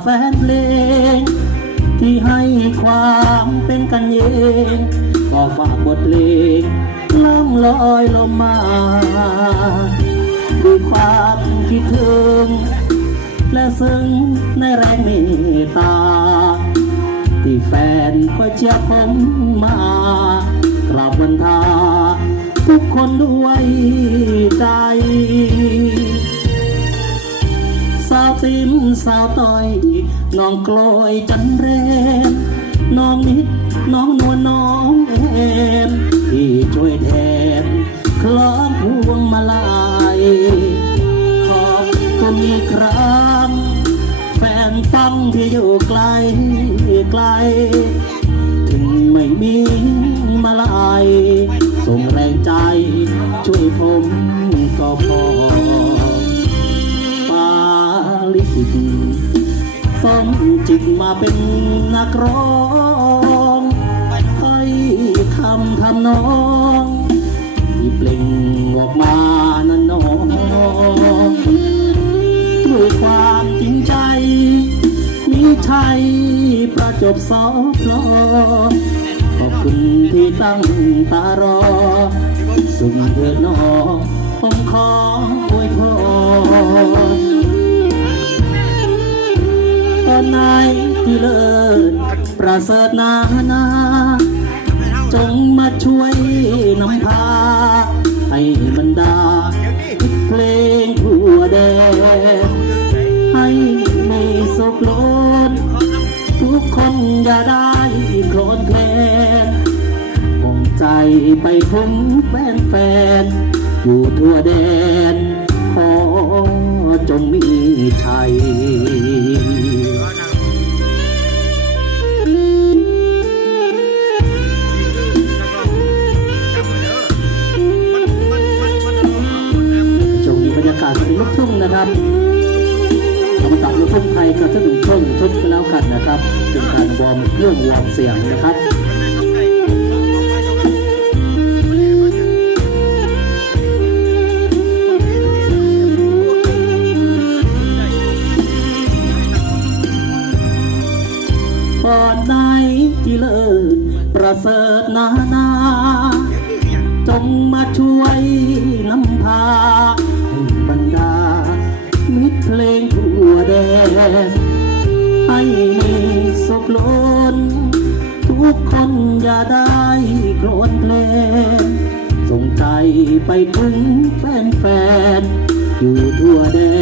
แฟนเพลง ที่ให้ความเป็นกันเอง ก็ฝากบทเพลงล่องลอยลมมาด้วยความคิดถึง และซึ้งในแรงเมตตา ที่แฟนคอยเชียร์ผมมากราบวันทา ทุกคนด้วยใจ สาวต้อยน้องกลอยจันเรนน้องนิดน้องนวลน้องเอ็มที่ช่วยแทนคล้องพวงมาลัยขอบคุณอีกครั้งแฟนฟังที่อยู่ไกลไกล ลิขิตสมจิตมาเป็นนักร้องให้คำทำนองที่เปล่งออกมานั้นน้องด้วยความจริงใจมีชัยประจบสอบลอขอบคุณที่ตั้งตารอ สุขเถิดน้องผมขออวยพร ประเสริฐนานา จงมาช่วยนำพา ให้บรรดา เพลงทั่วแดนให้ไม่โศกโลนทุกคนอย่าได้โคลนแคลนห่วงใจไปถึงแฟนๆอยู่ทั่วแดน ขอจงมีชัย นลูกทุ่งนะครับกรรมการลูกทุ่งไทยก็จะถึงช่วงชุดก็แล้วกันนะครับเป็นการวอร์มเครื่องวอร์มเสียงนะครับก่อนไหนที่เลิศประเสริฐนานา จงมาช่วยนำพา ลงทั่วแดนให้มีสกลนทุกคนอย่าได้โกรนเพลงส่งใจไปถึงแฟนๆอยู่ทั่วแดน